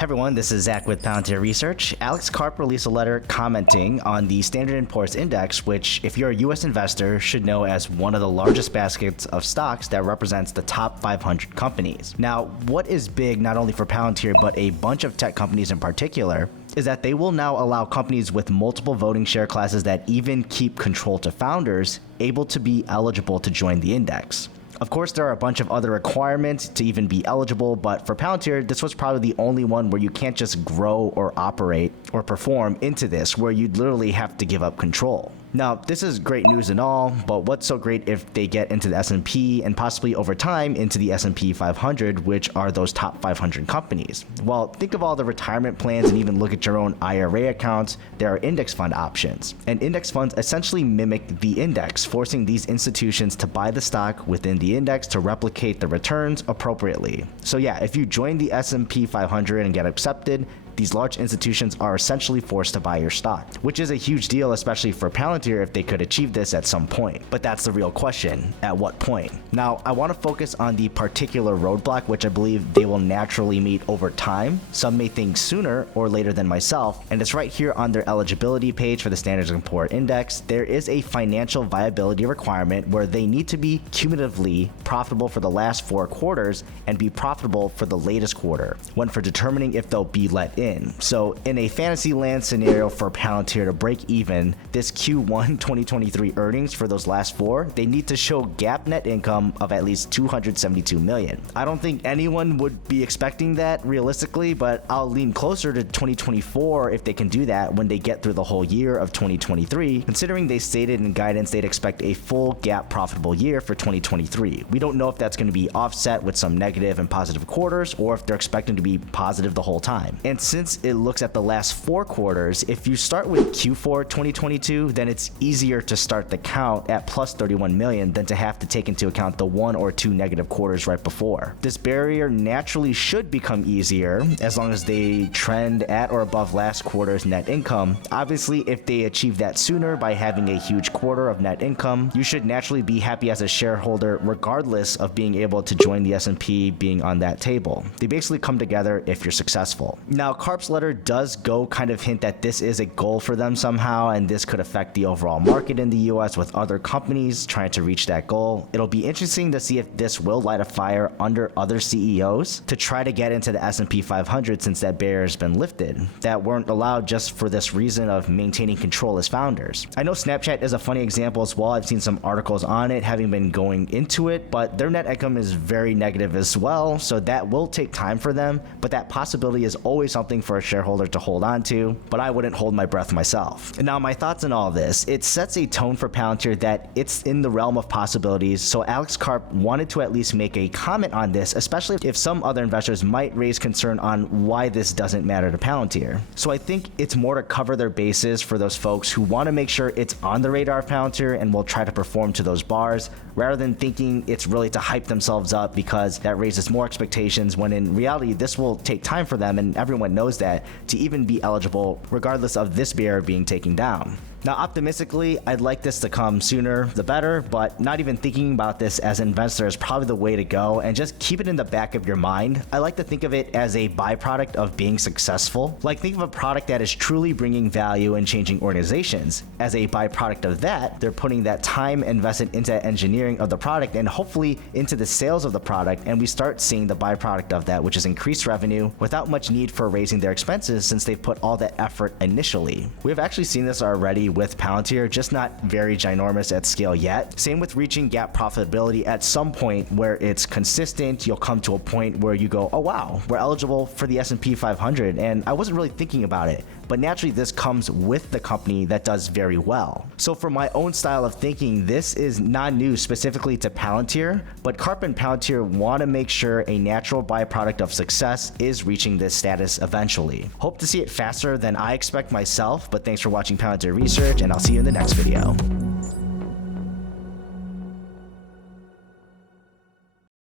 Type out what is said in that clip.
Hey everyone, this is Zach with Palantir Research. Alex Karp released a letter commenting on the Standard & Poor's Index, which, if you're a U.S. investor, should know as one of the largest baskets of stocks that represents the top 500 companies. Now, what is big not only for Palantir, but a bunch of tech companies in particular, is that they will now allow companies with multiple voting share classes that even keep control to founders able to be eligible to join the index. Of course, there are a bunch of other requirements to even be eligible, but for Palantir, this was probably the only one where you can't just grow or operate or perform into this, where you'd literally have to give up control. Now, this is great news and all, but what's so great if they get into the S&P and possibly over time into the S&P 500, which are those top 500 companies? Well, think of all the retirement plans and even look at your own IRA accounts. There are index fund options, and index funds essentially mimic the index, forcing these institutions to buy the stock within the index to replicate the returns appropriately. So yeah, if you join the S&P 500 and get accepted, these large institutions are essentially forced to buy your stock, which is a huge deal, especially for Palantir if they could achieve this at some point. But that's the real question: at what point? Now, I want to focus on the particular roadblock, which I believe they will naturally meet over time. Some may think sooner or later than myself, and it's right here on their eligibility page for the Standard & Poor's Index. There is a financial viability requirement where they need to be cumulatively profitable for the last 4 quarters and be profitable for the latest quarter, one for determining if they'll be let in. So in a fantasy land scenario for Palantir to break even this Q1 2023 earnings for those last 4, they need to show GAAP net income of at least $272 million. I don't think anyone would be expecting that realistically, but I'll lean closer to 2024 if they can do that when they get through the whole year of 2023, considering they stated in guidance they'd expect a full GAAP profitable year for 2023. We don't know if that's going to be offset with some negative and positive quarters, or if they're expecting to be positive the whole time. And since it looks at the last 4 quarters, if you start with Q4 2022, then it's easier to start the count at plus 31 million than to have to take into account the 1 or 2 negative quarters right before. This barrier naturally should become easier as long as they trend at or above last quarter's net income. Obviously, if they achieve that sooner by having a huge quarter of net income, you should naturally be happy as a shareholder regardless of being able to join the S&P being on that table. They basically come together if you're successful. Now, Karp's letter does go kind of hint that this is a goal for them somehow, and this could affect the overall market in the US with other companies trying to reach that goal. It'll be interesting to see if this will light a fire under other CEOs to try to get into the S&P 500 since that barrier has been lifted, that weren't allowed just for this reason of maintaining control as founders. I know Snapchat is a funny example as well. I've seen some articles on it having been going into it, but their net income is very negative as well, so that will take time for them, but that possibility is always something for a shareholder to hold on to, but I wouldn't hold my breath myself. And now my thoughts on all this: it sets a tone for Palantir that it's in the realm of possibilities, so Alex Karp wanted to at least make a comment on this, especially if some other investors might raise concern on why this doesn't matter to Palantir. So I think it's more to cover their bases for those folks who want to make sure it's on the radar of Palantir and will try to perform to those bars, rather than thinking it's really to hype themselves up because that raises more expectations, when in reality this will take time for them, and everyone knows that, to even be eligible regardless of this barrier being taken down. Now, optimistically, I'd like this to come sooner the better, but not even thinking about this as an investor is probably the way to go, and just keep it in the back of your mind. I like to think of it as a byproduct of being successful. Like, think of a product that is truly bringing value and changing organizations. As a byproduct of that, they're putting that time invested into engineering of the product and hopefully into the sales of the product, and we start seeing the byproduct of that, which is increased revenue without much need for raising their expenses since they've put all that effort initially. We've actually seen this already with Palantir, just not very ginormous at scale yet. Same with reaching GAAP profitability. At some point where it's consistent, you'll come to a point where you go, oh wow, we're eligible for the S&P 500, and I wasn't really thinking about it. But naturally, this comes with the company that does very well. So for my own style of thinking, this is not new specifically to Palantir, but Karp and Palantir want to make sure a natural byproduct of success is reaching this status eventually. Hope to see it faster than I expect myself, but thanks for watching Palantir Research, and I'll see you in the next video.